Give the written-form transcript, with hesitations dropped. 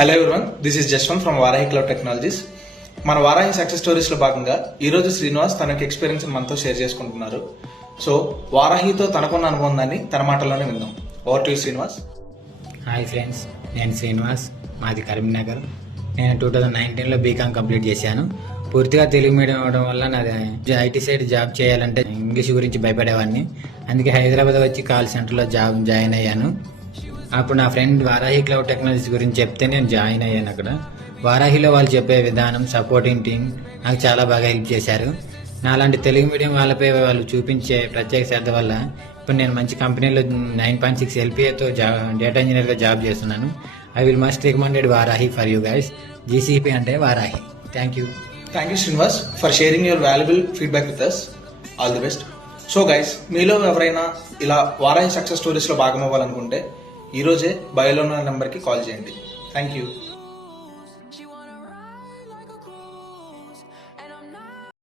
Hello everyone, this is Jaswant from Varahi cloud technologies. మన Varahi success stories లో భాగంగా ఈ రోజు శ్రీనివాస్ తన ఎక్స్పీరియన్స్ మనతో షేర్ చేసుకుంటున్నారు. సో వారాహితో తనకున్న అనుబంధాన్ని తన మాటల్లోనే విందాం. Over to Srinivas. Hi friends, నేను శ్రీనివాస్, మాది కరీంనగర్. నేను 2019లో బీకామ్ కంప్లీట్ చేశాను. పూర్తిగా తెలుగు మీడియం అవడం వల్ల నాది ఐటీ సైడ్ జాబ్ చేయాలంటే ఇంగ్లీష్ గురించి భయపడేవాడిని. అందుకే హైదరాబాద్ వచ్చి కాల్ సెంటర్లో జాయిన్ అయ్యాను. అప్పుడు నా ఫ్రెండ్ వారాహి క్లౌడ్ టెక్నాలజీస్ గురించి చెప్తే నేను జాయిన్ అయ్యాను. అక్కడ వారాహిలో వాళ్ళు చెప్పే విధానం, సపోర్టింగ్ టీం నాకు చాలా బాగా హెల్ప్ చేశారు. నాలాంటి తెలుగు మీడియం వాళ్ళపై వాళ్ళు చూపించే ప్రత్యేక శ్రద్ధ వల్ల ఇప్పుడు నేను మంచి కంపెనీలో 9.6 LPAతో డేటా ఇంజనీర్గా జాబ్ చేస్తున్నాను. I will must recommended Varahi for you guys. GCP అంటే Varahi. Thank you Srinivas for sharing your valuable feedback with us. All the best. So guys, మీలో ఎవరైనా ఇలా వారాహి సక్సెస్ స్టోరీస్ లో భాగం అవ్వాలనుకుంటే ఈ రోజే బయోలో ఉన్న నెంబర్కి కాల్ చేయండి. Thank you.